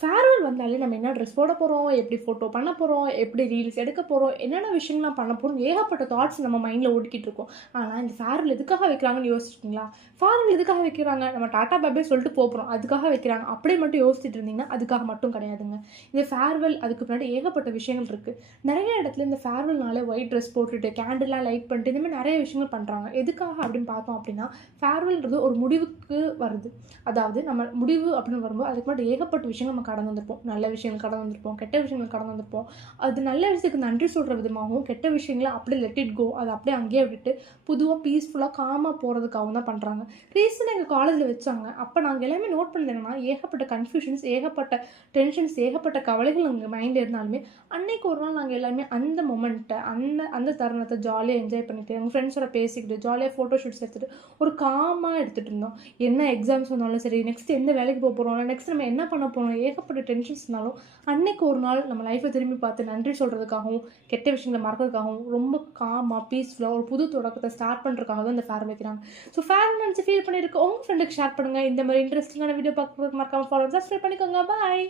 Farewell வந்தாலே நம்ம என்ன ட்ரெஸ் போட போகிறோம், எப்படி ஃபோட்டோ பண்ண போகிறோம், எப்படி ரீல்ஸ் எடுக்க போகிறோம், என்னென்ன விஷயங்கள்லாம் பண்ண போகிறோம், ஏகப்பட்ட தாட்ஸ் நம்ம மைண்டில் ஓடிக்கிட்டு இருக்கோம். ஆனால் இந்த ஃபேர்வெல் எதுக்காக வைக்கிறாங்கன்னு யோசிச்சிருக்கீங்களா? ஃபேர்வெல் எதுக்காக வைக்கிறாங்க? நம்ம டாட்டா பாபே சொல்லிட்டு போகிறோம், அதுக்காக வைக்கிறாங்க. அப்படியே மட்டும் யோசிச்சுட்டு இருந்தீங்கன்னா அதுக்காக மட்டும் கிடையாதுங்க. இந்த ஃபேர்வெல் அதுக்கு முன்னாடி ஏகப்பட்ட விஷயங்கள் இருக்குது. நிறைய இடத்துல இந்த ஃபேர்வெல்னால ஒயிட் ட்ரெஸ் போட்டுட்டு கேண்டில்லாம் லைட் பண்ணிட்டு இந்த மாதிரி நிறைய விஷயங்கள் பண்ணுறாங்க. எதுக்காக அப்படின்னு பார்த்தோம் அப்படின்னா, ஃபேர்வெல்ன்றது ஒரு முடிவுக்கு வருது. அதாவது நம்ம முடிவு அப்படின்னு வரும்போது அதுக்கு முன்னாடி ஏகப்பட்ட விஷயங்கள் நம்ம கடந்து வந்திருப்போம். நல்ல விஷயங்கள் கடந்து வந்திருப்போம், கெட்ட விஷயங்கள் கடந்து வந்திருப்போம். அது நல்ல விஷயத்துக்கு நன்றி சொல்கிற விதமாகவும், கெட்ட விஷயங்களை அப்படியே லெட் இட் கோ, அதை அப்படியே அங்கேயே விட்டு பொதுவாக பீஸ்ஃபுல்லாக காமாக போகிறதுக்காகவும் தான் பண்ணுறாங்க. ரீசெண்டாக எங்கள் காலேஜில் வச்சாங்க. அப்போ நாங்கள் எல்லாமே நோட் பண்ணது என்னென்னா, ஏகப்பட்ட கன்ஃபியூஷன்ஸ், ஏகப்பட்ட டென்ஷன்ஸ், ஏகப்பட்ட கவலைகள் எங்கள் மைண்டில் இருந்தாலுமே அன்னைக்கு ஒரு நாள் நாங்கள் எல்லாருமே அந்த மொமெண்ட்டை அந்த அந்த தருணத்தை ஜாலியாக என்ஜாய் பண்ணிட்டு எங்கள் ஃப்ரெண்ட்ஸோட பேசிக்கிட்டு ஜாலியாக ஃபோட்டோ ஷூட்ஸ் எடுத்துகிட்டு ஒரு காமாக எடுத்துகிட்டு இருந்தோம். என்ன எக்ஸாம்ஸ் வந்தாலும் சரி, நெக்ஸ்ட் எந்த வேலைக்கு போக போகிறோம், நெக்ஸ்ட் நம்ம என்ன பண்ண போகிறோம், ஏகப்பட்ட டென்ஷன்ஸ்னாலும் அன்னைக்கு ஒரு நாள் நம்ம லைஃப்பை திரும்பி பார்த்து நன்றி சொல்கிறதுக்காகவும், கெட்ட விஷயங்களை மறக்கிறதுக்காகவும், ரொம்ப காமாக பீஸ்ஃபுல்லாக ஒரு புது தொடக்கத்தை ஸ்டார்ட் பண்ணுறதுக்காக தான் இந்த ஃபேர்வெல் வைக்கிறாங்க. ஸோ ஃபேர்வெல் நினச்சி ஃபீல் பண்ணியிருக்க உங்கள் ஃப்ரெண்டுக்கு ஷேர் பண்ணுங்கள். இந்த மாதிரி இன்ட்ரெஸ்டிங்கான வீடியோ பார்க்குறதுக்கு மறக்காமல் ஃபாலோ சப்ஸ்கிரைப் பண்ணிக்கோங்க. பாய்.